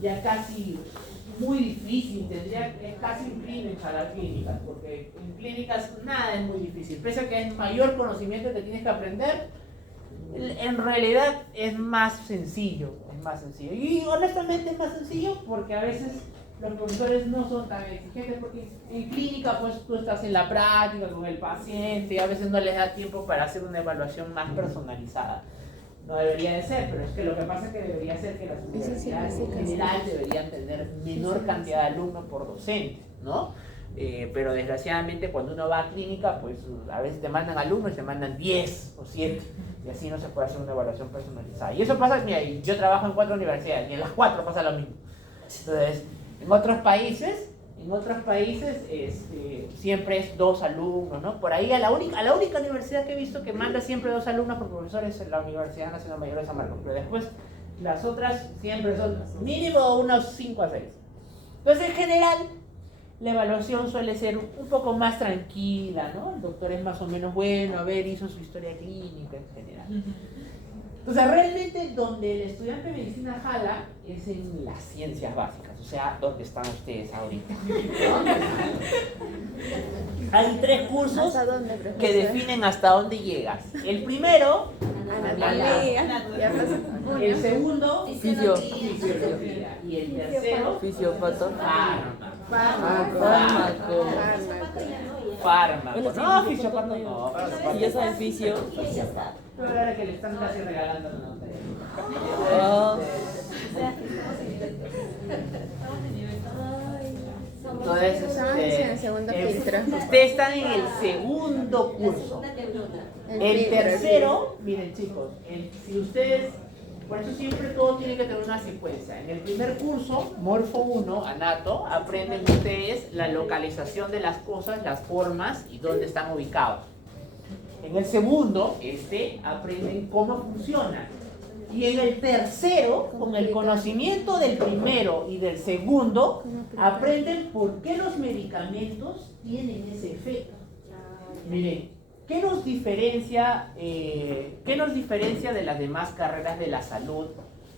ya casi muy difícil, es casi un crimen jalar clínicas, porque en clínicas nada es muy difícil, pese a que es mayor conocimiento que tienes que aprender, en realidad es más sencillo, y honestamente es más sencillo porque a veces los profesores no son tan exigentes, porque en clínica pues tú estás en la práctica con el paciente y a veces no les da tiempo para hacer una evaluación más personalizada. No debería de ser, pero es que lo que pasa es que debería ser que las universidades en general deberían tener menor cantidad de alumnos por docente, ¿no? Pero desgraciadamente cuando uno va a clínica, pues a veces te mandan alumnos y te mandan 10 o 7 y así no se puede hacer una evaluación personalizada. Y eso pasa, mira, yo trabajo en 4 universidades y en las 4 pasa lo mismo. Entonces, en otros países siempre es 2 alumnos, ¿no? Por ahí a la única universidad que he visto que manda siempre 2 alumnos por profesor es la Universidad Nacional Mayor de San Marcos, pero después las otras siempre son mínimo unos 5 a 6. Entonces, en general, la evaluación suele ser un poco más tranquila, ¿no? El doctor es más o menos bueno, a ver, hizo su historia clínica en general. O sea, realmente donde el estudiante de medicina jala es en las ciencias básicas, o sea, donde están ustedes ahorita. Hay 3 cursos que definen hasta dónde llegas. El primero, anatomía. El segundo, fisiología. Y el tercero, fármaco. No, fisiopato no. Si ya saben fisio. Pero ahora que le están casi regalando una nota. Entonces, ustedes están en el segundo curso. El tercero, miren chicos, si ustedes, por eso siempre todo tiene que tener una secuencia. En el primer curso, Morfo 1, Anato, aprenden ustedes la localización de las cosas, las formas y dónde están ubicados. En el segundo, aprenden cómo funcionan. Y en el tercero, con el conocimiento del primero y del segundo, aprenden por qué los medicamentos tienen ese efecto. Miren, ¿qué nos diferencia de las demás carreras de la salud,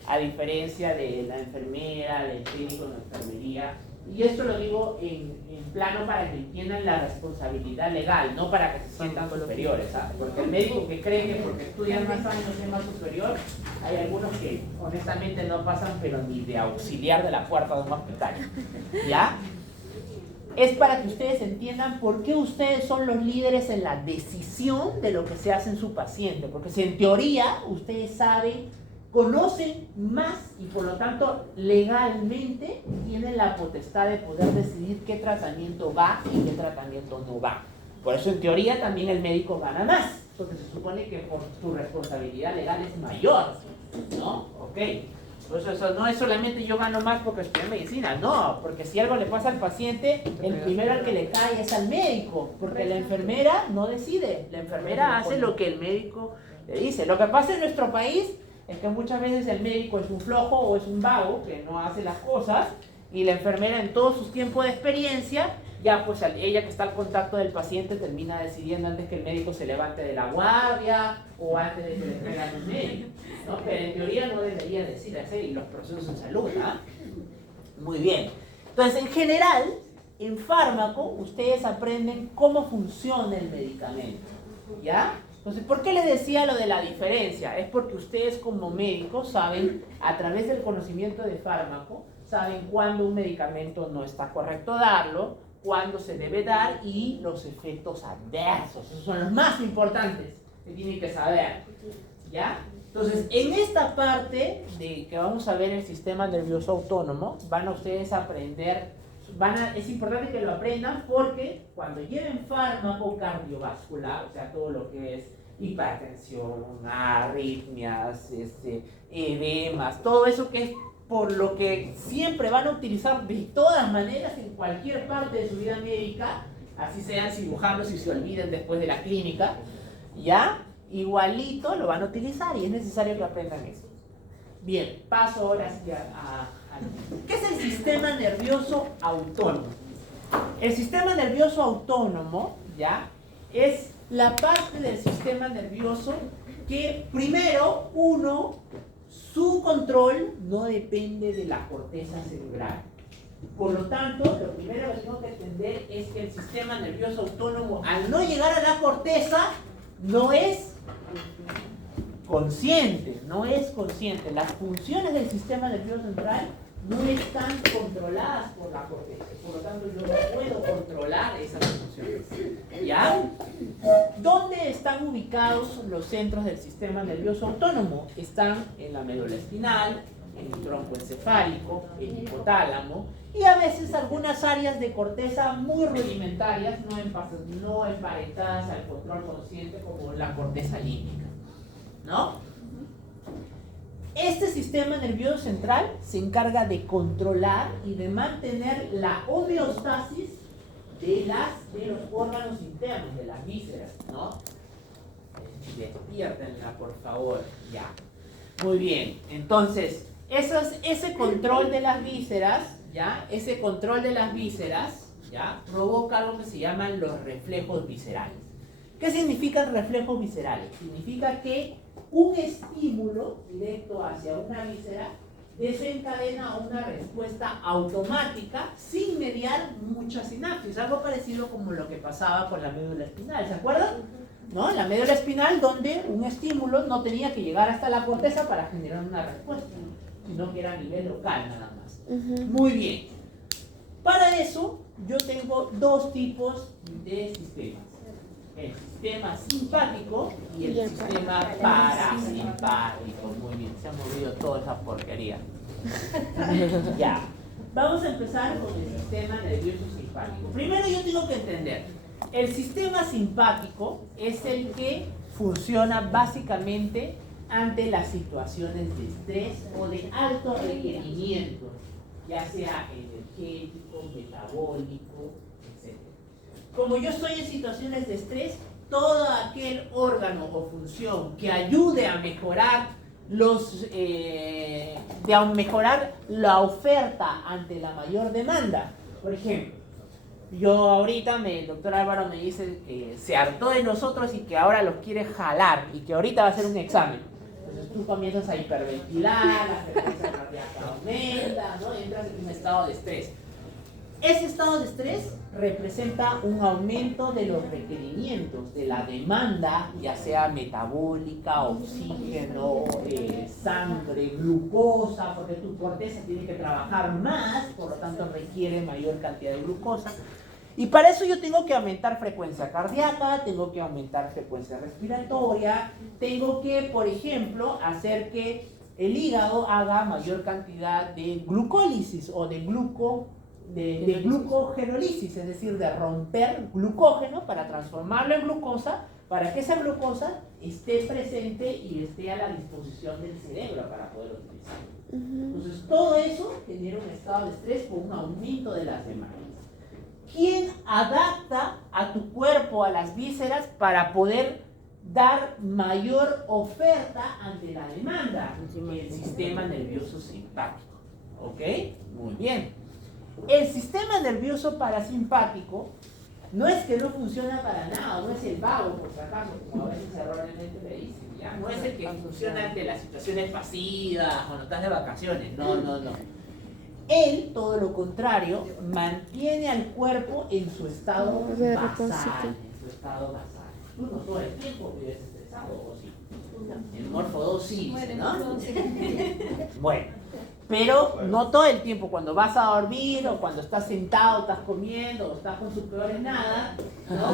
a diferencia de la enfermera, del técnico en la enfermería? Y esto lo digo en plano para que entiendan la responsabilidad legal, no para que se sientan superiores, ¿sabes? Porque el médico que cree que porque estudian más años es más superior, hay algunos que honestamente no pasan pero ni de auxiliar de la puerta de un hospital, ¿ya? Es para que ustedes entiendan por qué ustedes son los líderes en la decisión de lo que se hace en su paciente, porque si en teoría ustedes saben, conocen más y por lo tanto legalmente tienen la potestad de poder decidir qué tratamiento va y qué tratamiento no va. Por eso en teoría también el médico gana más, porque se supone que por su responsabilidad legal es mayor, ¿no? Ok. Pues eso no es solamente yo gano más porque estudié medicina, no, porque si algo le pasa al paciente, el primero al que le cae es al médico, porque la enfermera no decide, la enfermera hace lo que el médico le dice. Lo que pasa en nuestro país es que muchas veces el médico es un flojo o es un vago que no hace las cosas y la enfermera en todos sus tiempos de experiencia, ya pues ella que está al contacto del paciente termina decidiendo antes que el médico se levante de la guardia o antes de que le traigan un médico, ¿no? Pero en teoría no debería decir así y los procesos en salud, ¿ah? Muy bien. Entonces, en general, en fármaco, ustedes aprenden cómo funciona el medicamento, ¿ya? Entonces, ¿por qué les decía lo de la diferencia? Es porque ustedes como médicos saben, a través del conocimiento de fármaco, saben cuándo un medicamento no está correcto darlo, cuándo se debe dar y los efectos adversos. Esos son los más importantes que tienen que saber, ¿ya? Entonces, en esta parte de que vamos a ver el sistema nervioso autónomo, van a ustedes a aprender, es importante que lo aprendan porque cuando lleven fármaco cardiovascular, o sea, todo lo que es hipertensión, arritmias, edemas, todo eso que es por lo que siempre van a utilizar de todas maneras en cualquier parte de su vida médica, así sean cirujanos y se olviden después de la clínica, ¿ya? Igualito lo van a utilizar y es necesario que aprendan eso. Bien, paso ahora a ¿qué es el sistema nervioso autónomo? El sistema nervioso autónomo, ¿ya? Es la parte del sistema nervioso que primero uno su control no depende de la corteza cerebral. Por lo tanto, lo primero que tengo que entender es que el sistema nervioso autónomo, al no llegar a la corteza, no es consciente, Las funciones del sistema nervioso central no están controladas por la corteza. Por lo tanto, yo no puedo controlar esas funciones. ¿Ya? ¿Dónde están ubicados los centros del sistema nervioso autónomo? Están en la médula espinal, en el tronco encefálico, el hipotálamo y a veces algunas áreas de corteza muy rudimentarias, no emparentadas al control consciente como la corteza límbica, ¿no? Este sistema nervioso central se encarga de controlar y de mantener la homeostasis de los órganos internos, de las vísceras, ¿no? Despiértenla, por favor, ya. Muy bien, entonces, ese control de las vísceras, ¿ya? Ese control de las vísceras, ¿ya? Provoca algo que se llaman los reflejos viscerales. ¿Qué significan reflejos viscerales? Significa que un estímulo directo hacia una víscera desencadena una respuesta automática sin mediar mucha sinapsis, algo parecido como lo que pasaba con la médula espinal, ¿se acuerdan? ¿No? La médula espinal, donde un estímulo no tenía que llegar hasta la corteza para generar una respuesta, sino que era a nivel local nada más. Muy bien. Para eso yo tengo dos tipos de sistemas. El sistema simpático y el sistema parasimpático. Muy bien, se ha movido toda esa porquería. Ya. Vamos a empezar con el sistema nervioso simpático. Primero yo tengo que entender, el sistema simpático es el que funciona básicamente ante las situaciones de estrés o de alto requerimiento, ya sea energético, metabólico, etc. Como yo estoy en situaciones de estrés, todo aquel órgano o función que ayude a mejorar mejorar la oferta ante la mayor demanda. Por ejemplo, yo ahorita, el doctor Álvaro me dice que se hartó de nosotros y que ahora los quiere jalar y que ahorita va a hacer un examen. Entonces tú comienzas a hiperventilar, la frecuencia cardíaca aumenta, ¿no? Y entras en un estado de estrés. Ese estado de estrés representa un aumento de los requerimientos, de la demanda, ya sea metabólica, oxígeno, sangre, glucosa, porque tu corteza tiene que trabajar más, por lo tanto requiere mayor cantidad de glucosa. Y para eso yo tengo que aumentar frecuencia cardíaca, tengo que aumentar frecuencia respiratoria, tengo que, por ejemplo, hacer que el hígado haga mayor cantidad de glucólisis o de glucogenólisis, es decir, de romper glucógeno para transformarlo en glucosa, para que esa glucosa esté presente y esté a la disposición del cerebro para poder utilizarlo. Entonces, todo eso genera un estado de estrés con un aumento de las demandas. ¿Quién adapta a tu cuerpo, a las vísceras, para poder dar mayor oferta ante la demanda? El sistema nervioso simpático. ¿Ok? Muy bien. El sistema nervioso parasimpático no es que no funciona para nada, no es el vago, por si acaso, como a veces erróneamente le dicen, ¿ya? No es el que funciona ante las situaciones pasivas, cuando estás de vacaciones, no. Él, todo lo contrario, mantiene al cuerpo en su estado basal, Tú no todo el tiempo vives estresado, ¿o sí? El Morfo 2 sí, ¿no? Bueno. Pero no todo el tiempo, cuando vas a dormir o cuando estás sentado, estás comiendo o estás con tus peores nada, ¿no?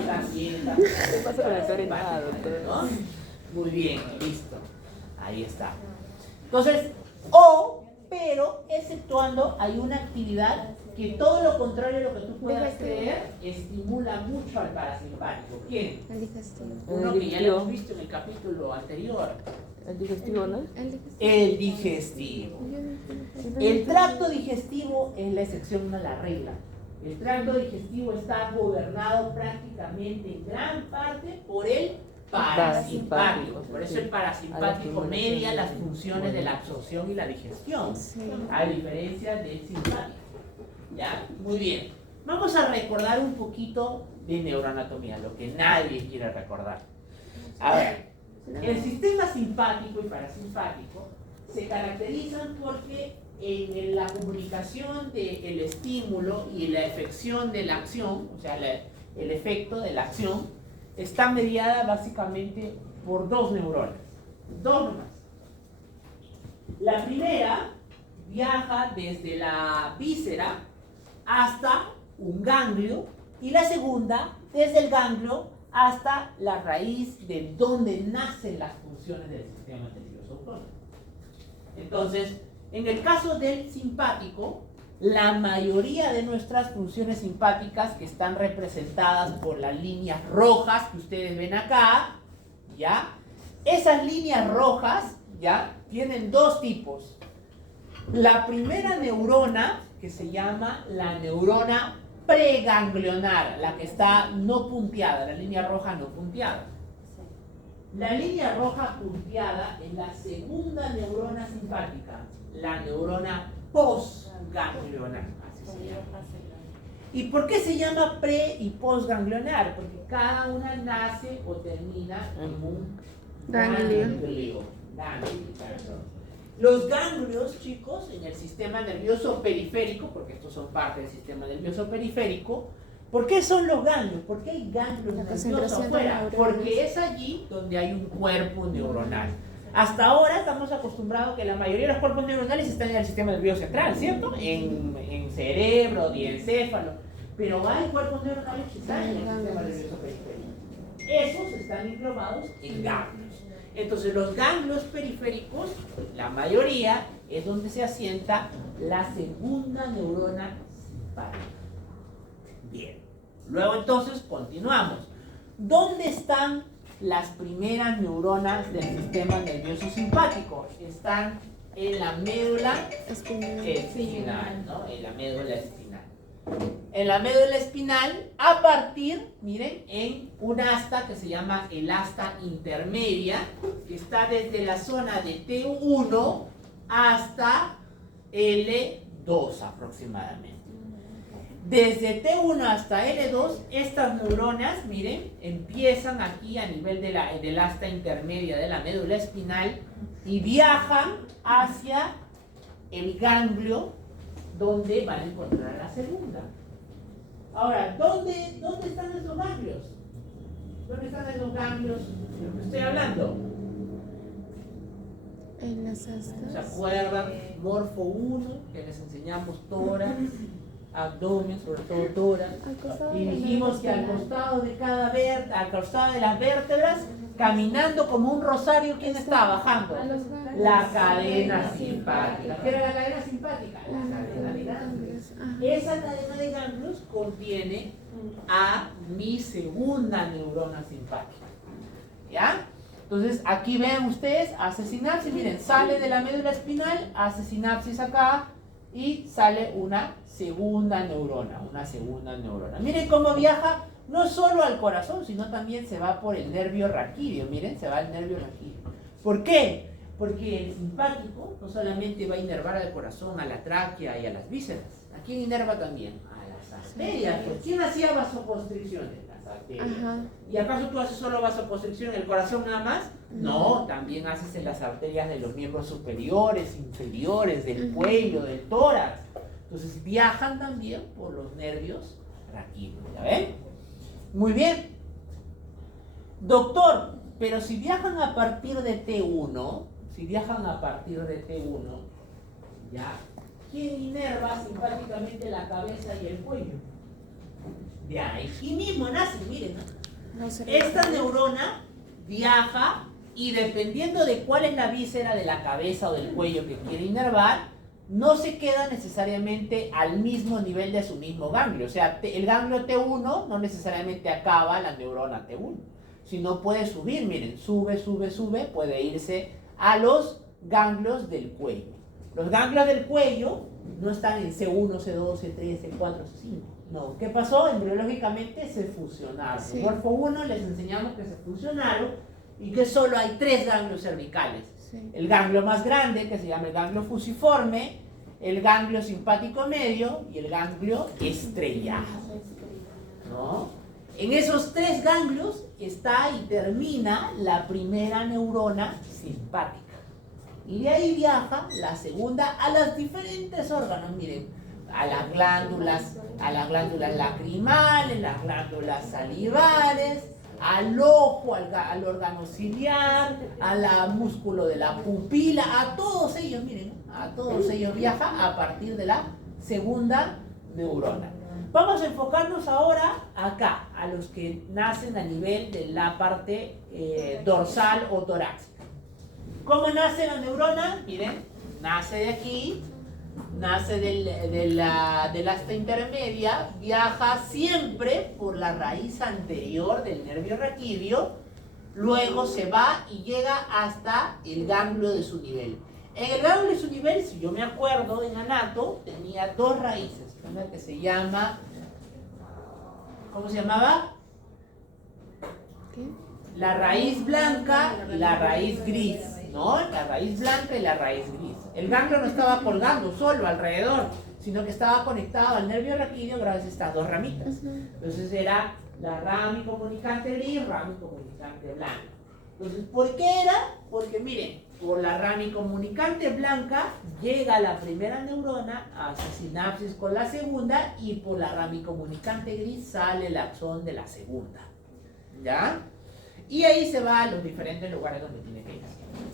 Estás bien, ¿qué pasa con el peor nada, doctor? Muy bien, listo. Ahí está. Entonces, pero exceptuando, hay una actividad que todo lo contrario a lo que tú puedas creer, estimula mucho al parasimpático. ¿Quién? El digestivo. Uno que ya lo hemos visto en el capítulo anterior. El digestivo, ¿no? El digestivo. El tracto digestivo es la excepción, no la regla. El tracto digestivo está gobernado prácticamente en gran parte por el parasimpático. Por eso el parasimpático media las funciones de la absorción y la digestión, a diferencia del simpático. ¿Ya? Muy bien. Vamos a recordar un poquito de neuroanatomía, lo que nadie quiere recordar. A ver. El sistema simpático y parasimpático se caracterizan porque en la comunicación del estímulo y la efección de la acción, o sea, el efecto de la acción, está mediada básicamente por dos neuronas. Dos nomás. La primera viaja desde la víscera hasta un ganglio y la segunda desde el ganglio hasta la raíz de donde nacen las funciones del sistema nervioso autónomo. Entonces, en el caso del simpático, la mayoría de nuestras funciones simpáticas que están representadas por las líneas rojas que ustedes ven acá, ¿ya? Esas líneas rojas, ¿ya? Tienen dos tipos. La primera neurona, que se llama la neurona preganglionar, la que está no punteada, la línea roja no punteada. La línea roja punteada es la segunda neurona simpática, la neurona postganglionar. Así se llama. ¿Y por qué se llama pre y postganglionar? Porque cada una nace o termina en un ganglio. Los ganglios, chicos, en el sistema nervioso periférico, porque estos son parte del sistema nervioso periférico, ¿por qué son los ganglios? ¿Por qué hay ganglios nerviosos afuera? Porque es allí donde hay un cuerpo neuronal. Hasta ahora estamos acostumbrados que la mayoría de los cuerpos neuronales están en el sistema nervioso central, ¿cierto? En cerebro, diencéfalo. Pero hay cuerpos neuronales que están en el sistema nervioso periférico. Esos están englobados en ganglios. Entonces los ganglios periféricos, la mayoría, es donde se asienta la segunda neurona simpática. Bien. Luego entonces continuamos. ¿Dónde están las primeras neuronas del sistema nervioso simpático? Están en la médula espinal, ¿no? En la médula espinal. En la médula espinal, a partir, miren, en un asta que se llama el asta intermedia, que está desde la zona de T1 hasta L2 aproximadamente. Desde T1 hasta L2, estas neuronas, miren, empiezan aquí a nivel del asta intermedia de la médula espinal y viajan hacia el ganglio donde van a encontrar la segunda. Ahora, ¿dónde están esos ganglios? ¿Dónde están esos ganglios de los que estoy hablando? En las astas. ¿Se acuerdan? Morfo 1, que les enseñamos tórax, abdomen, sobre todo tórax. Y dijimos que al costado de cada al costado de las vértebras, caminando como un rosario, ¿quién está bajando? La cadena simpática. ¿Qué era la cadena simpática? La cadena de ganglios. Esa cadena de ganglios contiene a mi segunda neurona simpática. ¿Ya? Entonces, aquí ven ustedes, hace sinapsis, miren, sale de la médula espinal, hace sinapsis acá y sale una segunda neurona. Miren cómo viaja. No solo al corazón, sino también se va por el nervio raquídeo. Miren, se va el nervio raquídeo. ¿Por qué? Porque el simpático no solamente va a inervar al corazón, a la tráquea y a las vísceras. ¿A quién inerva también? A las arterias. ¿Por quién hacía vasoconstricciones? Las arterias. Ajá. ¿Y acaso tú haces solo vasoconstricción en el corazón nada más? No, también haces en las arterias de los miembros superiores, inferiores, del cuello, del tórax. Entonces viajan también por los nervios raquídeos. ¿Ya ven? Muy bien. Doctor, pero si viajan a partir de T1, ¿ya? ¿Quién inerva simpáticamente la cabeza y el cuello? De aquí mismo nace, miren, ¿no? Esta neurona viaja y dependiendo de cuál es la víscera de la cabeza o del cuello que quiere inervar, no se queda necesariamente al mismo nivel de su mismo ganglio. O sea, el ganglio T1 no necesariamente acaba la neurona T1, sino puede subir, miren, sube, puede irse a los ganglios del cuello. Los ganglios del cuello no están en C1, C2, C3, C4, C5. No, ¿qué pasó? Embriológicamente se fusionaron. En Morfo 1 les enseñamos que se fusionaron y que solo hay 3 ganglios cervicales. El ganglio más grande, que se llama el ganglio fusiforme, el ganglio simpático medio y el ganglio estrellado, ¿no? En esos 3 ganglios está y termina la primera neurona simpática. Y de ahí viaja la segunda a los diferentes órganos, miren, a las glándulas lacrimales, las glándulas salivares, al ojo, al órgano ciliar, al músculo de la pupila, a todos ellos, miren, a todos ellos viaja a partir de la segunda neurona. Vamos a enfocarnos ahora acá, a los que nacen a nivel de la parte dorsal o torácica. ¿Cómo nace la neurona? Miren, nace de aquí, nace del asta intermedia, viaja siempre por la raíz anterior del nervio raquídeo, luego se va y llega hasta el ganglio de su nivel. En el ganglio de su nivel, si yo me acuerdo, en anato tenía 2 raíces, una que se llama, ¿cómo se llamaba? ¿Qué? La raíz blanca y la raíz gris, ¿no? La raíz blanca y la raíz gris. El ganglio no estaba colgando solo alrededor, sino que estaba conectado al nervio raquídeo gracias a estas 2 ramitas. Entonces era la rama comunicante gris, rama comunicante blanca. Entonces, ¿por qué era? Porque miren, por la rama comunicante blanca llega la primera neurona, hace sinapsis con la segunda, y por la rama comunicante gris sale el axón de la segunda. ¿Ya? Y ahí se va a los diferentes lugares donde tiene que ir.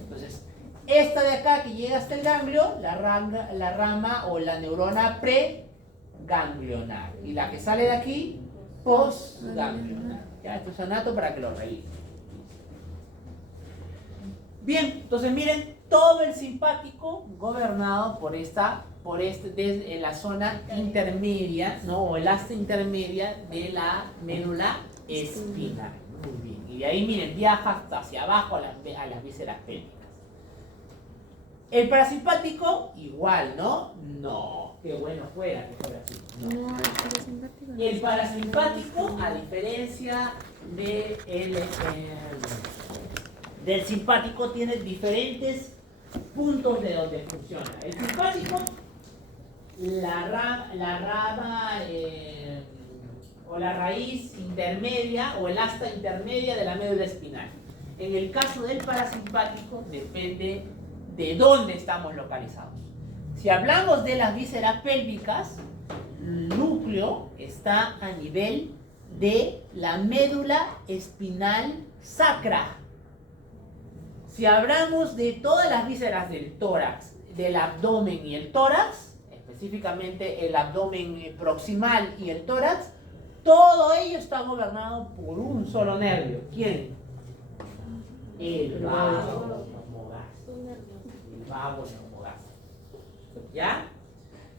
Entonces, esta de acá que llega hasta el ganglio, la rama o la neurona preganglionar. Y la que sale de aquí, postganglionar. Ya, esto es anato para que lo revisen. Bien, entonces miren, todo el simpático gobernado desde la zona intermedia, ¿no? O el asta intermedia de la médula espinal. Muy bien. Y de ahí, miren, viaja hasta hacia abajo a las vísceras pélvicas. El parasimpático, igual, ¿no? No, qué bueno fuera que fuera así. No. No, el parasimpático. El parasimpático, a diferencia del simpático, tiene diferentes puntos de donde funciona. El simpático, la rama o la raíz intermedia o el asta intermedia de la médula espinal. En el caso del parasimpático, depende de dónde estamos localizados. Si hablamos de las vísceras pélvicas, el núcleo está a nivel de la médula espinal sacra. Si hablamos de todas las vísceras del tórax, del abdomen y el tórax, específicamente el abdomen proximal y el tórax, todo ello está gobernado por un solo nervio. ¿Quién? El vago neumogástrico. ¿Ya?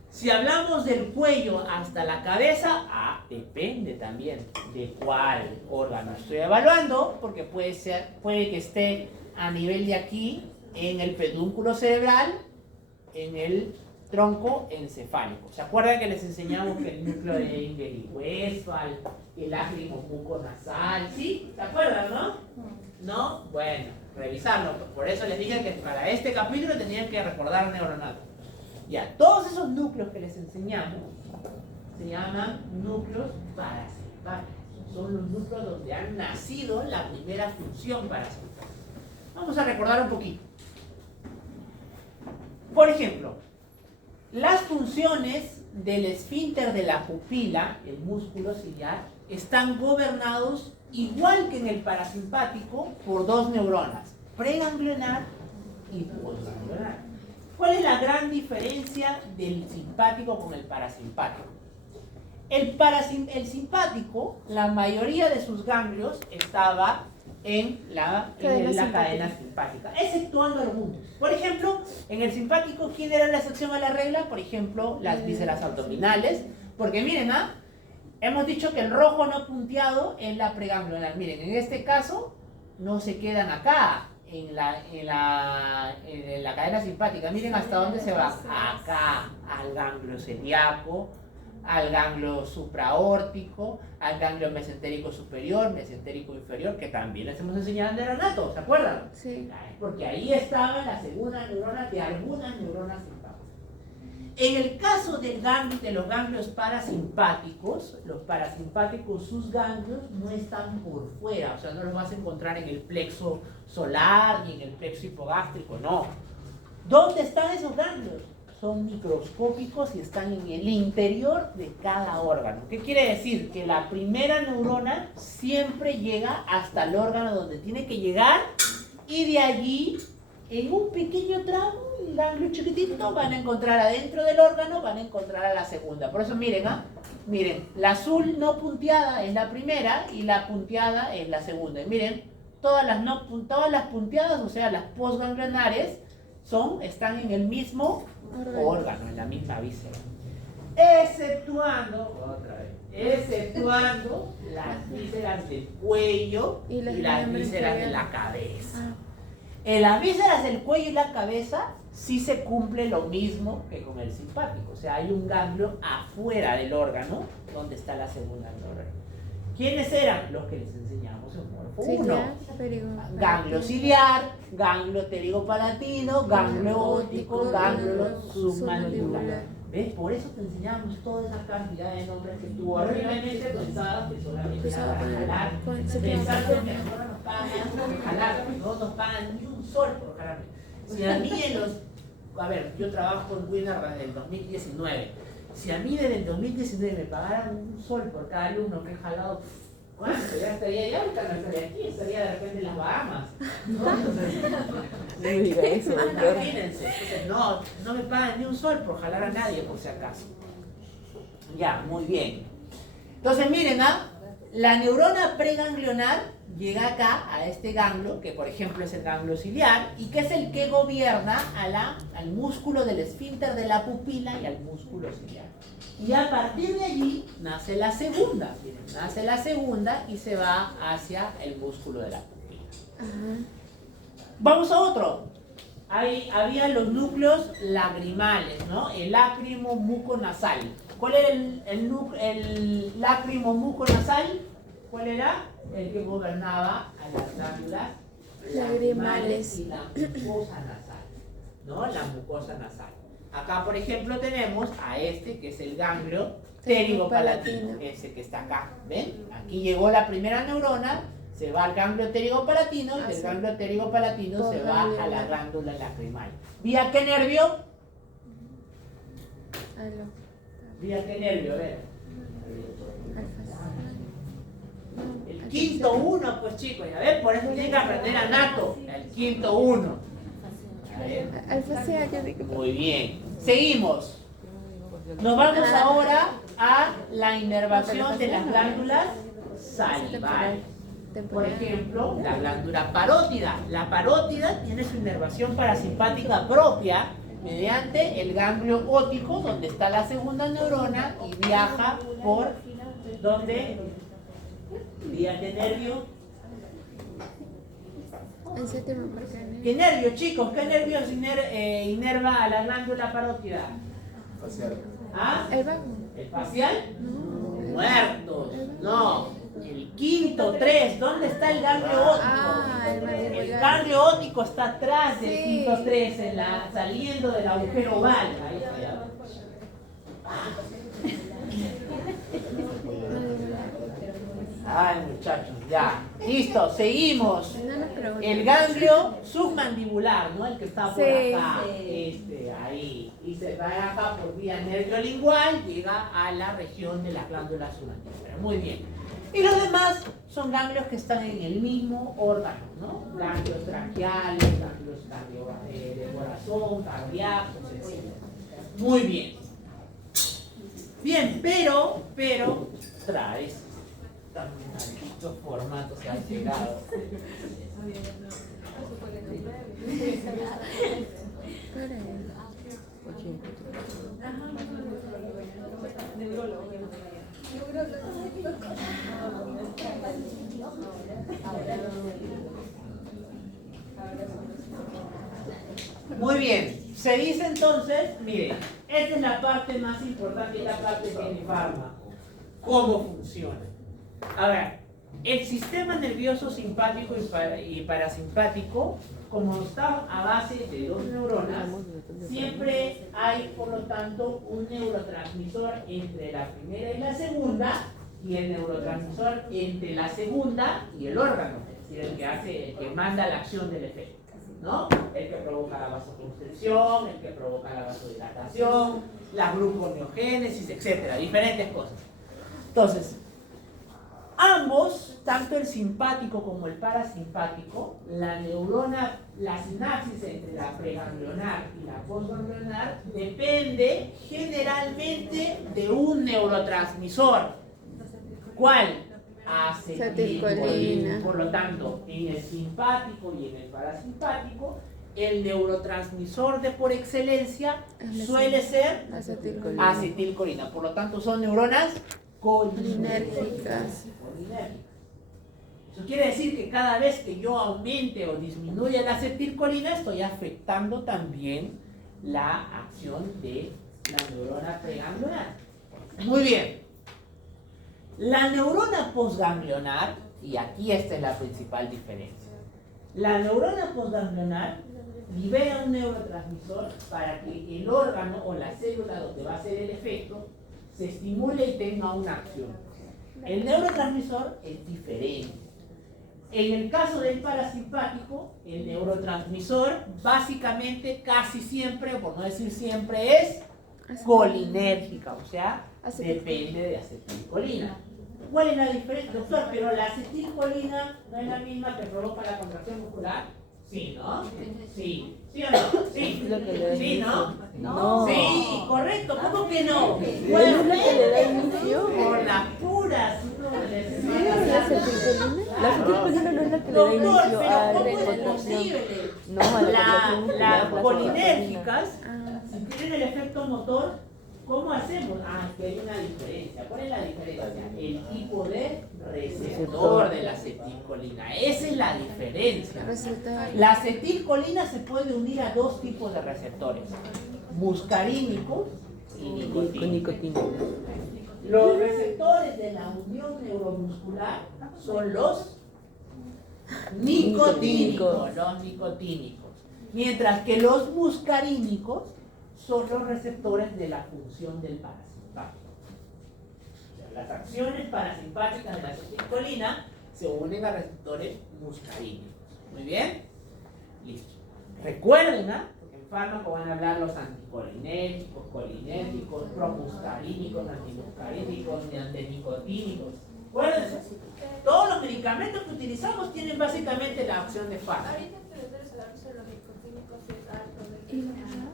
Si hablamos del cuello hasta la cabeza, depende también de cuál órgano estoy evaluando, porque puede que esté a nivel de aquí, en el pedúnculo cerebral, en el tronco encefálico. ¿Se acuerdan que les enseñamos que el núcleo de inguinal, el lágrimo muconasal? ¿Sí? ¿Se acuerdan, no? ¿No? Bueno, revisarlo. Por eso les dije que para este capítulo tenían que recordar neuronal. Ya, todos esos núcleos que les enseñamos se llaman núcleos parasimpáticos. Son los núcleos donde han nacido la primera función parasimpática. Vamos a recordar un poquito. Por ejemplo, las funciones del esfínter de la pupila, el músculo ciliar, están gobernados igual que en el parasimpático por 2 neuronas, preganglionar y postganglionar. ¿Cuál es la gran diferencia del simpático con el parasimpático? El simpático, la mayoría de sus ganglios estaba en la cadena simpática, exceptuando algunos. Por ejemplo, en el simpático, ¿quién era la excepción a la regla? Por ejemplo, las vísceras abdominales, porque miren, hemos dicho que el rojo no punteado es la preganglionar. Miren, en este caso no se quedan acá en la cadena simpática. Miren hasta dónde se va. Acá, al ganglio celíaco, al ganglio supraórtico, al ganglio mesentérico superior, mesentérico inferior, que también les hemos enseñado en neonato, ¿se acuerdan? Sí. Porque ahí estaba la segunda neurona de algunas neuronas simpáticas. En el caso de los ganglios parasimpáticos, los parasimpáticos, sus ganglios no están por fuera, o sea, no los vas a encontrar en el plexo solar ni en el plexo hipogástrico, no. ¿Dónde están esos ganglios? Son microscópicos y están en el interior de cada órgano. ¿Qué quiere decir? Que la primera neurona siempre llega hasta el órgano donde tiene que llegar y de allí, en un pequeño tramo, el ganglio chiquitito, van a encontrar adentro del órgano, van a encontrar a la segunda. Por eso miren, miren, la azul no punteada es la primera y la punteada es la segunda. Y miren, todas las punteadas, o sea, las postganglionares, están en el mismo órgano, en la misma víscera. Exceptuando las vísceras del cuello y las vísceras de la cabeza. En las vísceras del cuello y la cabeza sí se cumple lo mismo que con el simpático. O sea, hay un ganglio afuera del órgano donde está la segunda neurona. ¿Quiénes eran? Los que les enseñamos en Morfo 1. Ganglio ciliar, ganglio pterigopalatino, ganglio óptico, ganglio submandibular. ¿Ves? Por eso te enseñamos toda esa cantidad de nombres que tú horriblemente pensabas que solamente era para jalar. Pensando que ahora nos pagan por jalar, no nos pagan ni un sol por jalar. Si a mí a ver, yo trabajo en Winner desde el 2019. Si a mí desde el 2019 me pagaran un sol por cada alumno que he jalado, bueno, ya estaría, ya ahorita no estaría aquí, estaría de repente en las Bahamas, ¿no? Entonces, imagínense, entonces, no me pagan ni un sol por jalar a nadie, por si acaso. Ya, muy bien. Entonces, miren, la neurona preganglionar llega acá, a este ganglio, que por ejemplo es el ganglio ciliar, y que es el que gobierna al músculo del esfínter de la pupila y al músculo ciliar. Y a partir de allí nace la segunda, miren, nace la segunda y se va hacia el músculo de la pupila. Vamos a otro. Había los núcleos lagrimales, ¿no? El lácrimo muconasal. ¿Cuál era el lácrimo muconasal? ¿Cuál era? El que gobernaba a las glándulas lagrimales y la mucosa nasal, ¿no? La mucosa nasal. Acá, por ejemplo, tenemos a este, que es el ganglio pterigopalatino, ese que está acá, ¿ven? Aquí llegó la primera neurona, se va al ganglio pterigopalatino, y del ganglio pterigopalatino se va a la glándula lacrimal. ¿Vía qué nervio? ¿Vía qué nervio? A ver. El quinto uno, pues chicos, ya ven, por eso tienen que aprender anato, el quinto uno. Muy bien. Seguimos. Nos vamos ahora a la inervación de las glándulas salivales. Por ejemplo, la glándula parótida. La parótida tiene su inervación parasimpática propia mediante el ganglio óptico, donde está la segunda neurona, y viaja por donde vía de nervio. ¿Qué nervio, chicos? ¿Qué nervios inerva a la glándula parótida? Facial. ¿Ah? ¿El bajo? ¿El facial? Muertos. No. El quinto 3. ¿Dónde está el ganglio óptico? El ganglio óptico está atrás del quinto 3, saliendo del agujero oval. Ahí está. Ay, muchachos, ya. Listo, seguimos. El ganglio submandibular, ¿no? El que está por acá. Ahí. Y se va acá por vía nerviolingual, llega a la región de las glándulas submandibulares. Muy bien. Y los demás son ganglios que están en el mismo órgano, ¿no? Ganglios traqueales, ganglios de corazón, cardíacos, etc. Muy bien. Bien, pero, traes también estos formatos que han llegado. Muy bien, se dice entonces, miren, esta es la parte más importante y la parte que me farma. ¿Cómo funciona? A ver, el sistema nervioso simpático y parasimpático como está a base de dos neuronas, siempre hay, por lo tanto, un neurotransmisor entre la primera y la segunda, y el neurotransmisor entre la segunda y el órgano, es decir, el que manda la acción del efecto, ¿no? El que provoca la vasoconstricción, el que provoca la vasodilatación, la gluconeogénesis, etcétera, diferentes cosas. Entonces, ambos, tanto el simpático como el parasimpático, la sinapsis entre la preganglionar y la postganglionar depende generalmente de un neurotransmisor. ¿Cuál? Acetilcolina. Por lo tanto, en el simpático y en el parasimpático, el neurotransmisor de por excelencia suele ser acetilcolina. Por lo tanto, son neuronas colinérgicas. Eso quiere decir que cada vez que yo aumente o disminuya la acetilcolina, estoy afectando también la acción de la neurona preganglionar. Muy bien. La neurona postganglionar, y aquí esta es la principal diferencia. La neurona postganglionar libera un neurotransmisor para que el órgano o la célula donde va a ser el efecto se estimule y tenga una acción. El neurotransmisor es diferente. En el caso del parasimpático, el neurotransmisor básicamente casi siempre, por no decir siempre, es colinérgica, o sea, depende de acetilcolina. ¿Cuál es la diferencia, doctor? Pero la acetilcolina no es la misma que provoca la contracción muscular. Sí, ¿no? Sí. ¿Sí o no? Sí. ¿Sí, no? No. Sí, correcto. ¿Cómo que no? Bueno, por las puras. La acetilcolina no es la que le da inicio a la contracción. No, a la contracción muscular. Las colinérgicas, si tienen el efecto motor, ¿cómo hacemos? Que hay una diferencia. ¿Cuál es la diferencia? El tipo de receptor de la acetilcolina. Esa es la diferencia. La acetilcolina se puede unir a dos tipos de receptores: muscarínicos y nicotínicos. Los receptores de la unión neuromuscular son los nicotínicos. Mientras que los muscarínicos son los receptores de la función del parasimpático. O sea, las acciones parasimpáticas de la acetilcolina se unen a receptores muscarínicos. Muy bien. Listo. Recuerden, porque en fármaco van a hablar los anticolinérgicos, colinérgicos, promuscarínicos, antimuscarínicos, antinicotínicos. Acuérdense, todos los medicamentos que utilizamos tienen básicamente la acción de fármaco.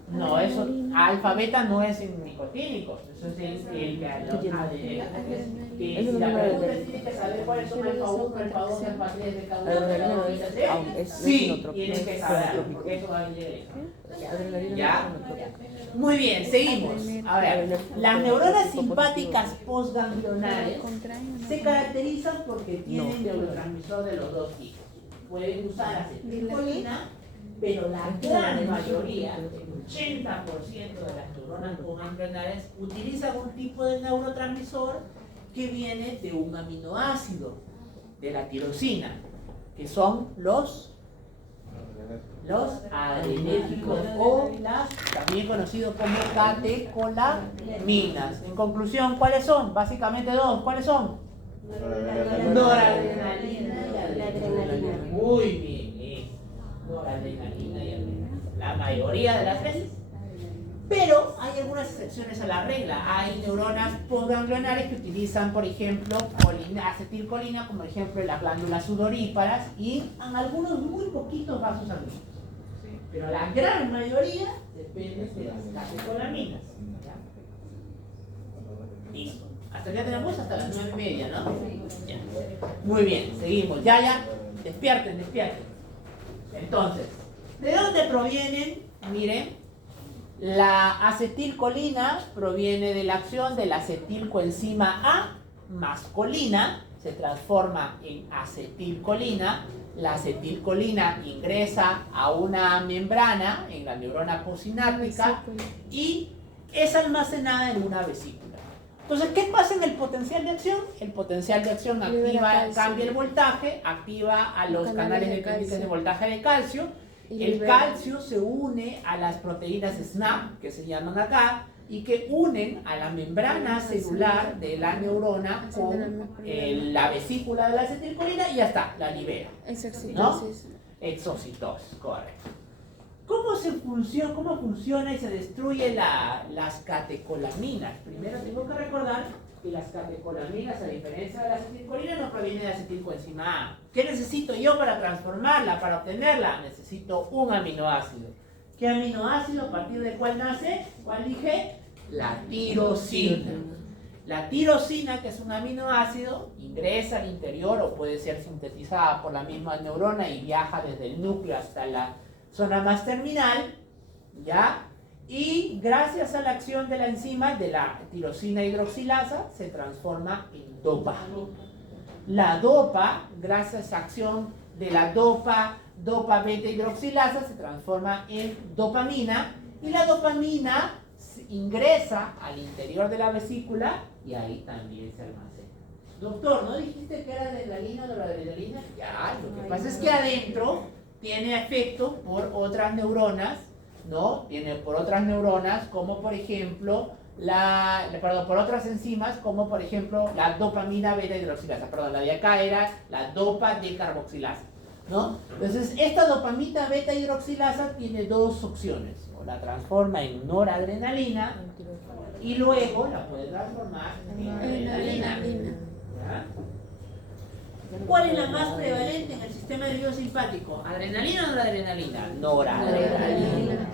No, eso, alfa beta no es en nicotínicos, eso es el que si la pregunta tiene que saber cuáles son alfa 1, alfa 2, alfa 3 de cada uno. Sí, tienen que saber, porque eso va a venir. ¿Ya? Muy bien, seguimos. A ver, las neuronas simpáticas postganglionares se caracterizan porque tienen neurotransmisor de los dos tipos. Pueden usar acetilcolina, pero la gran mayoría, el 80% de las neuronas postganglionares utilizan un tipo de neurotransmisor que viene de un aminoácido, de la tirosina, que son los adrenérgicos o las, también conocidos como catecolaminas. En conclusión, ¿cuáles son? Básicamente dos. ¿Cuáles son? Noradrenalina y adrenalina. Muy bien, noradrenalina y adrenalina. La mayoría de las veces. Pero hay algunas excepciones a la regla. Hay neuronas postganglionares que utilizan, por ejemplo, acetilcolina, como por ejemplo en las glándulas sudoríparas y en algunos muy poquitos vasos sanguíneos. Pero la gran mayoría depende de las catecolaminas. Listo. Hasta ya tenemos hasta las 9:30, ¿no? Ya. Muy bien, seguimos. Ya. Despierten. Entonces, ¿de dónde provienen? Miren, la acetilcolina proviene de la acción de la acetilcoenzima A más colina, se transforma en acetilcolina. La acetilcolina ingresa a una membrana en la neurona postsináptica y es almacenada en una vesícula. Entonces, ¿qué pasa en el potencial de acción? El potencial de acción cambia el voltaje, activa a los canales de voltaje de calcio El calcio se une a las proteínas SNAP, que se llaman acá, y que unen a la membrana celular de la neurona con la vesícula de la acetilcolina y ya está, la libera. Exocitosis. Exocitosis, correcto. ¿Cómo funciona y se destruye las catecolaminas? Primero tengo que recordar que las catecolaminas, a diferencia de la acetilcolina, no provienen de acetilcoenzima A. ¿Qué necesito yo para transformarla, para obtenerla? Necesito un aminoácido. ¿Qué aminoácido? ¿A partir del cual nace? ¿Cuál dije? La tirosina. La tirosina, que es un aminoácido, ingresa al interior o puede ser sintetizada por la misma neurona y viaja desde el núcleo hasta la zona más terminal, ¿ya? Y gracias a la acción de la enzima de la tirosina hidroxilasa se transforma en dopa. La dopa, gracias a esa acción de la dopa beta hidroxilasa, se transforma en dopamina y la dopamina ingresa al interior de la vesícula y ahí también se almacena. Doctor, ¿no dijiste que era adrenalina o noradrenalina? Ya, lo que pasa es que adentro tiene efecto por otras neuronas, ¿no? Tiene por otras neuronas como por ejemplo por otras enzimas como por ejemplo la dopamina beta hidroxilasa, perdón, la de acá era la dopa decarboxilasa, ¿no? Entonces esta dopamina beta hidroxilasa tiene dos opciones, o la transforma en noradrenalina y luego la puede transformar en adrenalina. ¿Ya? ¿Cuál es la más prevalente en el sistema nervioso simpático? ¿Adrenalina o noradrenalina? Noradrenalina.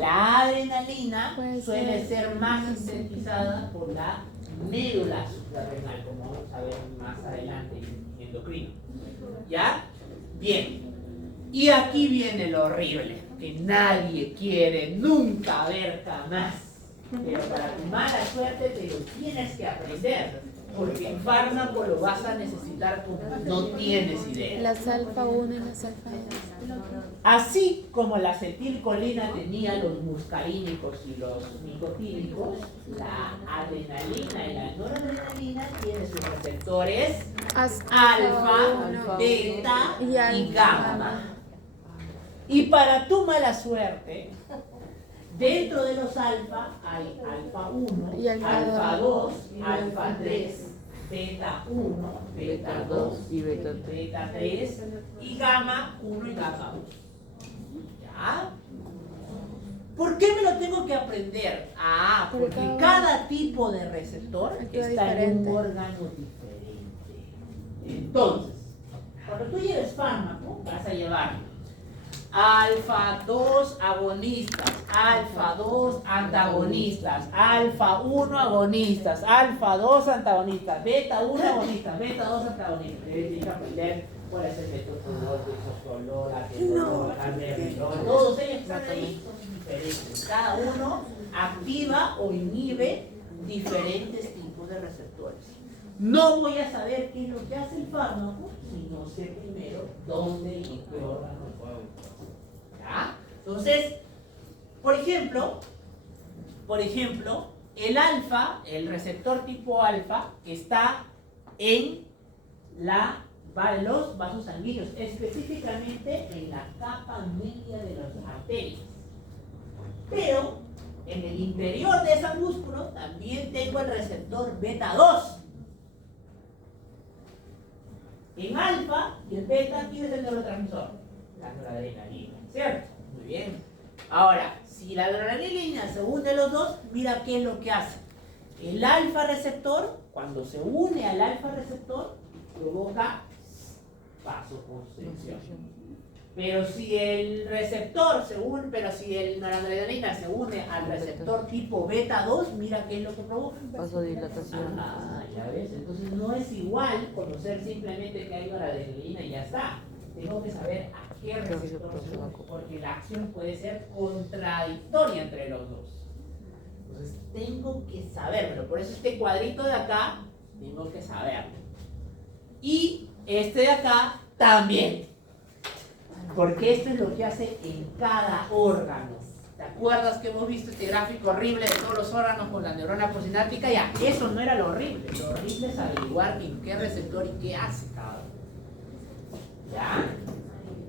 La adrenalina suele ser más sintetizada por la médula suprarrenal, como vamos a ver más adelante en endocrino. ¿Ya? Bien. Y aquí viene lo horrible, que nadie quiere nunca ver jamás. Pero para tu mala suerte te lo tienes que aprender. Porque el fármaco lo vas a necesitar como no tienes idea. Las alfa 1 y las alfa 2. Así como la acetilcolina tenía los muscarínicos y los nicotínicos, la adrenalina y la noradrenalina tienen sus receptores alfa, beta y gamma. Y para tu mala suerte, dentro de los alfa hay alfa 1, y alfa 2, alfa 3, beta 1, beta 2 y beta 3 y gamma 1 y gamma 2. ¿Ya? ¿Por qué me lo tengo que aprender? Ah, porque cada tipo de receptor está en un órgano diferente. Entonces, cuando tú lleves fármaco, vas a llevar alfa 2 agonistas, alfa 2 antagonistas, alfa 1 agonistas, alfa 2 antagonistas, beta 1 agonistas, beta 2 antagonistas. Tienes que aprender cuál es el metoprolol, bisoprolol, atenolol, albenilol. Todos ellos están ahí, son diferentes. Cada uno activa o inhibe diferentes tipos de receptores. No voy a saber qué es lo que hace el fármaco si no sé primero dónde y en qué órgano. ¿Ya? Entonces, por ejemplo, el alfa, el receptor tipo alfa, está en los vasos sanguíneos, específicamente en la capa media de las arterias. Pero en el interior de ese músculo también tengo el receptor beta 2. En alfa y el beta, ¿quién es el neurotransmisor? La noradrenalina, ¿cierto? Muy bien. Ahora, si la adrenalina se une a los dos, mira qué es lo que hace. El alfa receptor, cuando se une al alfa receptor, provoca vasoconstricción. Pero si el receptor se une, si el noradrenalina se une al receptor tipo beta 2, mira qué es lo que provoca. Vasodilatación. Ah, ya ves. Entonces no es igual conocer simplemente que hay noradrenalina y ya está. Tengo que saber a qué receptor se une, porque la acción puede ser contradictoria entre los dos. Entonces tengo que sabérmelo. Por eso este cuadrito de acá, tengo que saberlo. Y este de acá también. Porque esto es lo que hace en cada órgano. ¿Te acuerdas que hemos visto este gráfico horrible de todos los órganos con la neurona posináptica? Ya, eso no era lo horrible. Lo horrible es averiguar en qué receptor y qué hace cada uno. ¿Ya?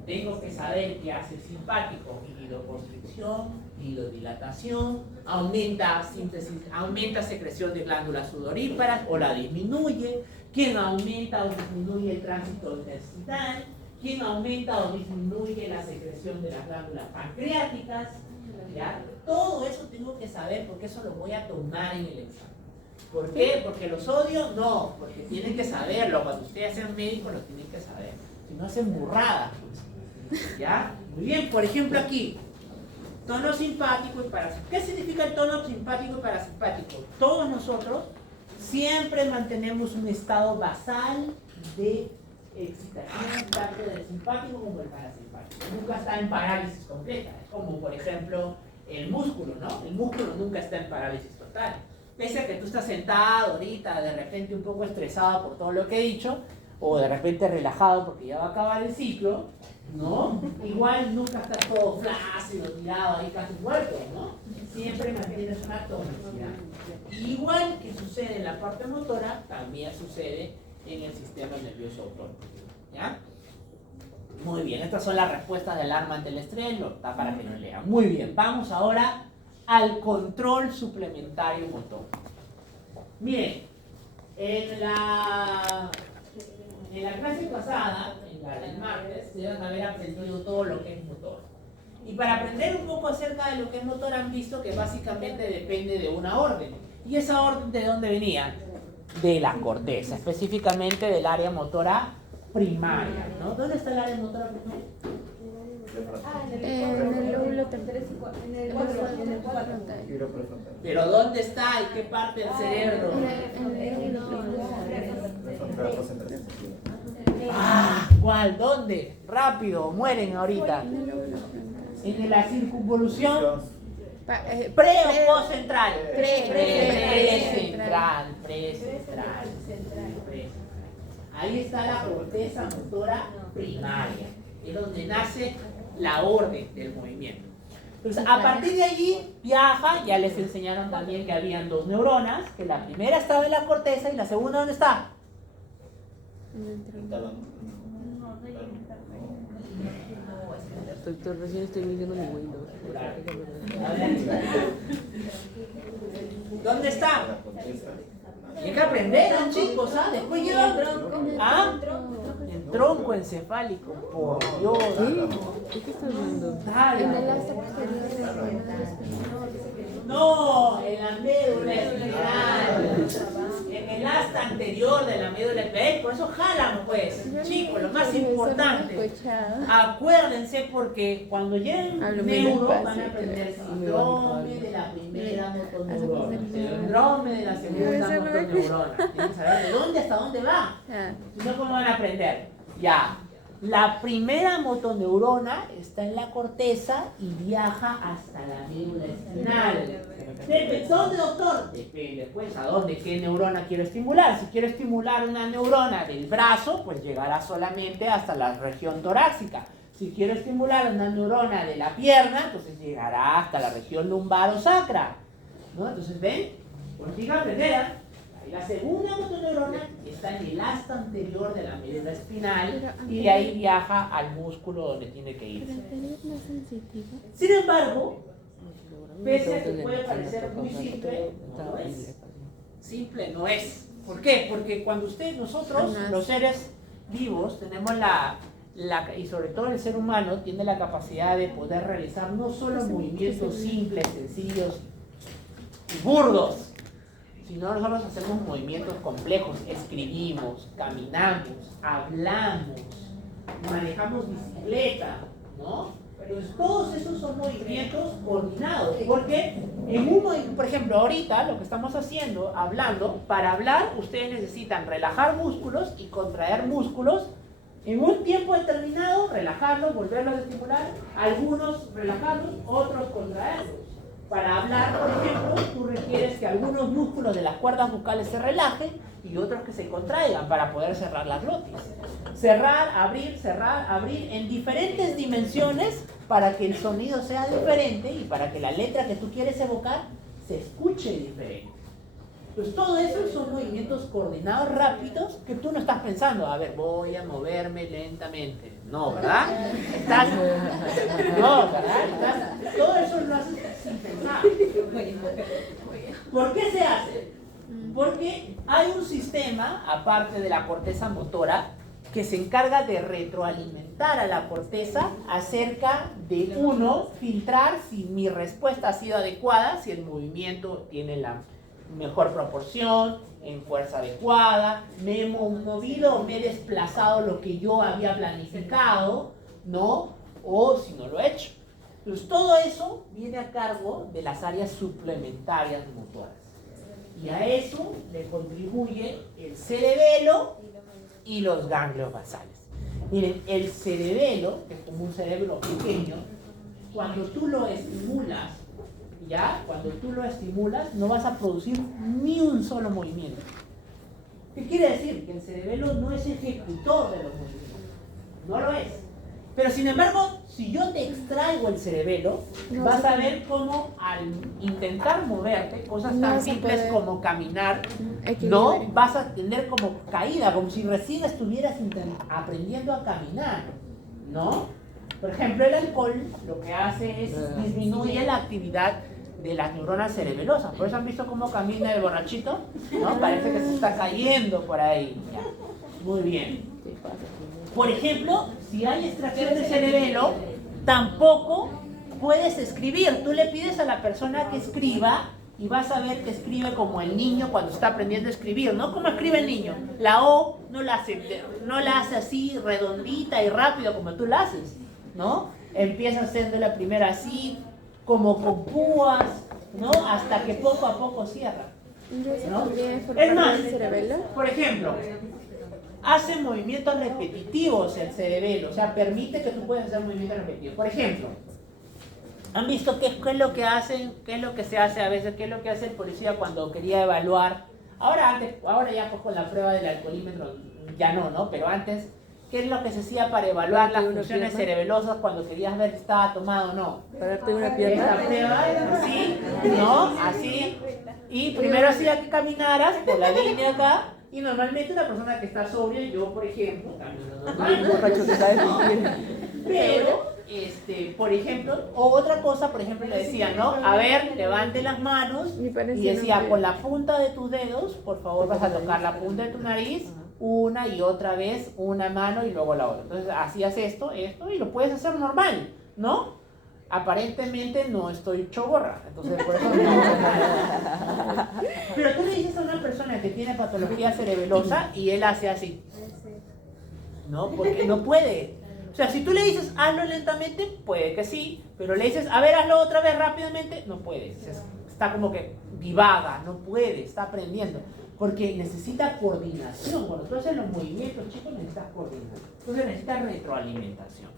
Tengo que saber qué hace el simpático: ilidoconstricción, ilodilatación, aumenta secreción de glándulas sudoríparas o la disminuye, quién aumenta o disminuye el tránsito intersticial, quién aumenta o disminuye la secreción de las glándulas pancreáticas, ¿ya? Todo eso tengo que saber porque eso lo voy a tomar en el examen. ¿Por qué? ¿Porque los odio? No, porque tienen que saberlo. Cuando ustedes sean médicos lo tienen que saber. Si no hacen burradas, pues. ¿Ya? Muy bien, por ejemplo aquí, tono simpático y parasimpático. ¿Qué significa el tono simpático y parasimpático? Todos nosotros siempre mantenemos un estado basal de excitación tanto del simpático como del parasimpático. Nunca está en parálisis completa. Es como, por ejemplo, el músculo, ¿no? El músculo nunca está en parálisis total. Pese a que tú estás sentado ahorita, de repente un poco estresado por todo lo que he dicho, o de repente relajado porque ya va a acabar el ciclo, ¿no? Igual nunca está todo flácido, tirado ahí casi muerto, ¿no? Siempre mantienes una tonicidad. Igual que sucede en la parte motora, también sucede en el sistema nervioso autónomo, ¿ya? Muy bien, estas son las respuestas del alarma ante el estrés, está para que lo lean. Muy bien, vamos ahora al control suplementario motor. Miren, en la clase pasada, en la del martes, deben haber aprendido todo lo que es motor. Y para aprender un poco acerca de lo que es motor han visto que básicamente depende de una orden. ¿Y esa orden de dónde venía? De la corteza, específicamente del área motora primaria, ¿no? ¿Dónde está el área motora primaria? En el lóbulo temporal. ¿Pero dónde está y qué parte del cerebro? Ah, ¿cuál? ¿Dónde? Rápido, mueren ahorita. En la circunvolución pre o postcentral. Precentral. Ahí está la corteza motora primaria, es donde nace la orden del movimiento. Entonces, a partir de allí viaja, ya les enseñaron también que habían dos neuronas, que la primera estaba en la corteza y la segunda ¿dónde está? Doctor, recién estoy iniciando mi Windows. ¿Dónde está? Tienen que aprender, ¿no, chicos? ¿Ah? Después llevan el tronco encefálico. Por Dios. ¿De qué estás hablando? Dale. En el asta posterior de la médula espinal. No, en la médula espinal. En el asta anterior de la médula espinal. Por eso jalan, pues. Chicos, lo más importante. Acuérdense porque cuando lleguen neuro van a aprender síndrome de la primera motoneurona, síndrome de la segunda motoneurona. Tienen que saber de dónde hasta dónde va. Si no, ¿cómo van a aprender? Ya. La primera motoneurona está en la corteza y viaja hasta la médula espinal. ¿Dónde, doctor? Depende, pues, a dónde, qué neurona quiero estimular. Si quiero estimular una neurona del brazo, pues llegará solamente hasta la región torácica. Si quiero estimular una neurona de la pierna, entonces llegará hasta la región lumbaro-sacra, ¿no? Entonces, ¿ven? Pues diga aprender. Y la segunda motoneurona está en el asta anterior de la médula espinal y de ahí viaja al músculo donde tiene que ir. Sin embargo, pese a que puede parecer muy simple, no es. Simple no es. ¿Por qué? Porque cuando nosotros, los seres vivos, tenemos y sobre todo el ser humano, tiene la capacidad de poder realizar no solo movimientos simples, sencillos y burdos, sino nosotros hacemos movimientos complejos, escribimos, caminamos, hablamos, manejamos bicicleta, ¿no? Entonces todos esos son movimientos coordinados, porque por ejemplo, ahorita lo que estamos haciendo, hablando, para hablar ustedes necesitan relajar músculos y contraer músculos en un tiempo determinado, relajarlos, volverlos a estimular, algunos relajarlos, otros contraerlos. Para hablar, por ejemplo, tú requieres que algunos músculos de las cuerdas vocales se relajen y otros que se contraigan para poder cerrar la glotis. Cerrar, abrir en diferentes dimensiones para que el sonido sea diferente y para que la letra que tú quieres evocar se escuche diferente. Pues todo eso son movimientos coordinados rápidos que tú no estás pensando, a ver, voy a moverme lentamente. No, ¿verdad? No, ¿verdad? Todo eso lo haces sin pensar. ¿Por qué se hace? Porque hay un sistema, aparte de la corteza motora, que se encarga de retroalimentar a la corteza acerca de, uno, filtrar si mi respuesta ha sido adecuada, si el movimiento tiene la mejor proporción, en fuerza adecuada, me he movido o me he desplazado lo que yo había planificado, ¿no? O si no lo he hecho. Entonces todo eso viene a cargo de las áreas suplementarias motoras. Y a eso le contribuye el cerebelo y los ganglios basales. Miren, el cerebelo, que es como un cerebro pequeño, cuando tú lo estimulas, ¿ya? Cuando tú lo estimulas, no vas a producir ni un solo movimiento. ¿Qué quiere decir? Que el cerebelo no es ejecutor de los movimientos. No lo es. Pero sin embargo, si yo te extraigo el cerebelo, vas a ver cómo al intentar moverte, cosas tan simples como caminar, no vas a tener como caída, como si recién estuvieras aprendiendo a caminar, ¿no? Por ejemplo, el alcohol lo que hace es disminuye la actividad de las neuronas cerebelosas. Por eso han visto cómo camina el borrachito, ¿no? Parece que se está cayendo por ahí. Ya. Muy bien. Por ejemplo, si hay extracción de cerebelo, tampoco puedes escribir. Tú le pides a la persona que escriba y vas a ver que escribe como el niño cuando está aprendiendo a escribir, ¿no? ¿Cómo escribe el niño? La O no la hace así redondita y rápido como tú la haces, ¿no? Empieza haciendo la primera así, como con púas, ¿no? Hasta que poco a poco cierra, ¿no? Es más, por ejemplo, hace movimientos repetitivos el cerebelo, o sea, permite que tú puedas hacer movimientos repetitivos. Por ejemplo, ¿han visto qué es lo que hacen, qué es lo que se hace a veces, qué es lo que hace el policía cuando quería evaluar? Ahora ya pues con la prueba del alcoholímetro ya no, pero antes, ¿qué es lo que se hacía para evaluar las funciones cerebelosas cuando querías ver si estaba tomado o no? Pararte una pierna. Esta prueba, así, ¿no? Así. Y primero hacía que caminaras por la línea acá. Y normalmente una persona que está sobria, yo por ejemplo, Un borracho que sabe fingir. pero, por ejemplo, o otra cosa, por ejemplo, le decía, ¿no? A ver, levante las manos y decía, con la punta de tus dedos, por favor vas a tocar la punta de tu nariz, una y otra vez, una mano y luego la otra. Entonces, hacías esto, y lo puedes hacer normal, ¿no? Aparentemente no estoy choborra, entonces por eso no. Pero tú le dices a una persona que tiene patología cerebelosa y él hace así, ¿no? Porque no puede. O sea, si tú le dices hazlo lentamente, puede que sí, pero le dices a ver hazlo otra vez rápidamente, no puede. Está como que divaga, no puede, está aprendiendo. Porque necesita coordinación. Cuando tú haces los movimientos, chicos, necesitas coordinación. Entonces necesitas retroalimentación.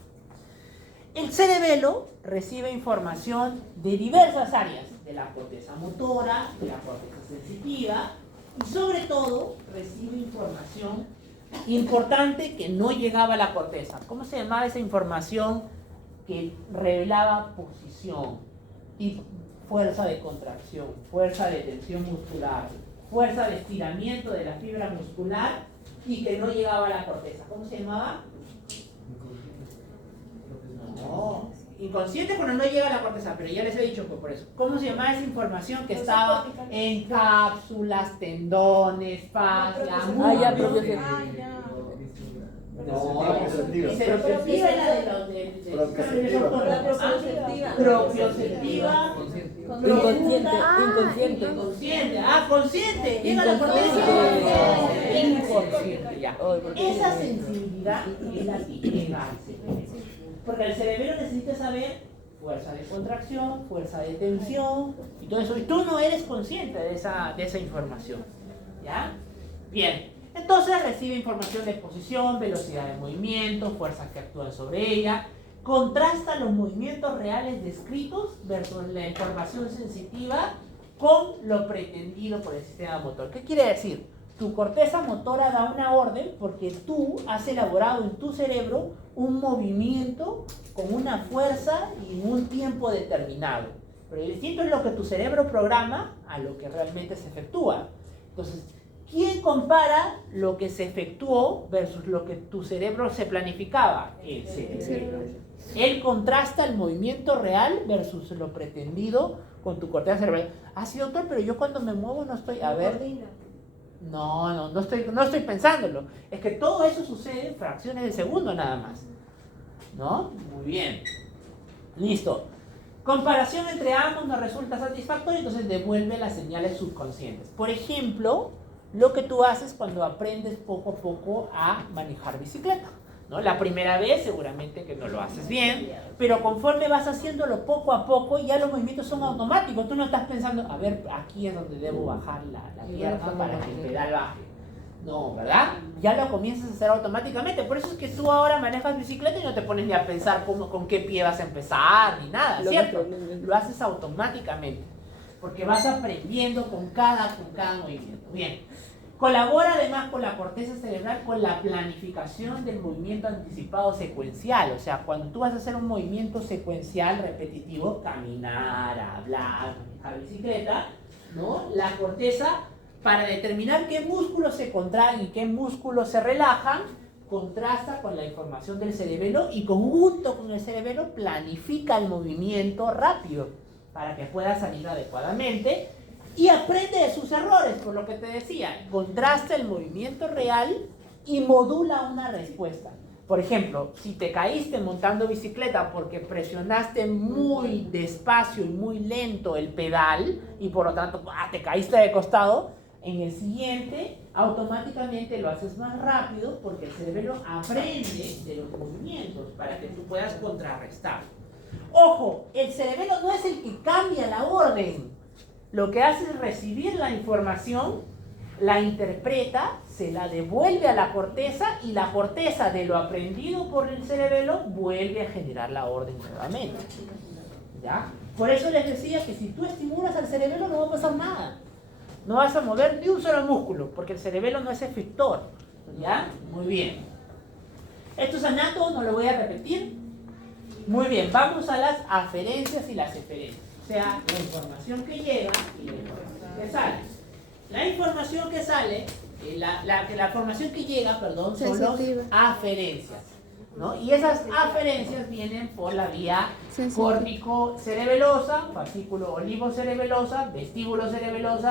El cerebelo recibe información de diversas áreas, de la corteza motora, de la corteza sensitiva, y sobre todo recibe información importante que no llegaba a la corteza. ¿Cómo se llamaba esa información que revelaba posición, y fuerza de contracción, fuerza de tensión muscular, fuerza de estiramiento de la fibra muscular y que no llegaba a la corteza? ¿Cómo se llamaba? No, inconsciente cuando no llega a la corteza, pero ya les he dicho por eso. ¿Cómo se llama esa información que estaba en cápsulas, tendones, fascia, músculos? Propioceptiva era de los propioceptiva. Inconsciente. Consciente. Llega a la corteza. Inconsciente, ya. Esa sensibilidad es la que llega al cerebelo. Porque el cerebelo necesita saber fuerza de contracción, fuerza de tensión y todo eso. Y tú no eres consciente de esa información. ¿Ya? Bien. Entonces recibe información de posición, velocidad de movimiento, fuerzas que actúan sobre ella. Contrasta los movimientos reales descritos versus la información sensitiva con lo pretendido por el sistema motor. ¿Qué quiere decir? Tu corteza motora da una orden porque tú has elaborado en tu cerebro un movimiento con una fuerza y en un tiempo determinado. Pero distinto es lo que tu cerebro programa a lo que realmente se efectúa. Entonces, ¿quién compara lo que se efectuó versus lo que tu cerebro se planificaba? El cerebelo. Él contrasta el movimiento real versus lo pretendido con tu corteza cerebral. Ah, sí, doctor, pero yo cuando me muevo no estoy... A ver... No estoy pensándolo. Es que todo eso sucede en fracciones de segundo nada más. ¿No? Muy bien. Listo. Comparación entre ambos nos resulta satisfactoria, entonces devuelve las señales subconscientes. Por ejemplo, lo que tú haces cuando aprendes poco a poco a manejar bicicleta, ¿no? La primera vez seguramente que no lo haces bien, pero conforme vas haciéndolo poco a poco, ya los movimientos son automáticos. Tú no estás pensando, a ver, aquí es donde debo bajar la pierna para que el pedal baje. No, ¿verdad? Ya lo comienzas a hacer automáticamente. Por eso es que tú ahora manejas bicicleta y no te pones ni a pensar con qué pie vas a empezar, ni nada, ¿cierto? Lo haces automáticamente, porque vas aprendiendo con cada movimiento. Bien. Colabora además con la corteza cerebral con la planificación del movimiento anticipado secuencial. O sea, cuando tú vas a hacer un movimiento secuencial repetitivo, caminar, hablar, manejar bicicleta, ¿no? La corteza, para determinar qué músculos se contraen y qué músculos se relajan, contrasta con la información del cerebelo y conjunto con el cerebelo planifica el movimiento rápido para que pueda salir adecuadamente. Y aprende de sus errores, por lo que te decía, contrasta el movimiento real y modula una respuesta. Por ejemplo, si te caíste montando bicicleta porque presionaste muy despacio y muy lento el pedal y por lo tanto te caíste de costado, en el siguiente automáticamente lo haces más rápido porque el cerebro aprende de los movimientos para que tú puedas contrarrestar. Ojo, el cerebro no es el que cambia la orden. Lo que hace es recibir la información, la interpreta, se la devuelve a la corteza y la corteza de lo aprendido por el cerebelo vuelve a generar la orden nuevamente. ¿Ya? Por eso les decía que si tú estimulas al cerebelo no va a pasar nada. No vas a mover ni un solo músculo porque el cerebelo no es efector. ¿Ya? Muy bien. Esto es anato, no lo voy a repetir. Muy bien, vamos a las aferencias y las eferencias. O sea, la información que llega y la información que sale. La información que sale, la información que llega, perdón, son las aferencias, ¿no? Y esas aferencias vienen por la vía córtico-cerebelosa, fascículo olivo-cerebelosa, vestíbulo-cerebelosa,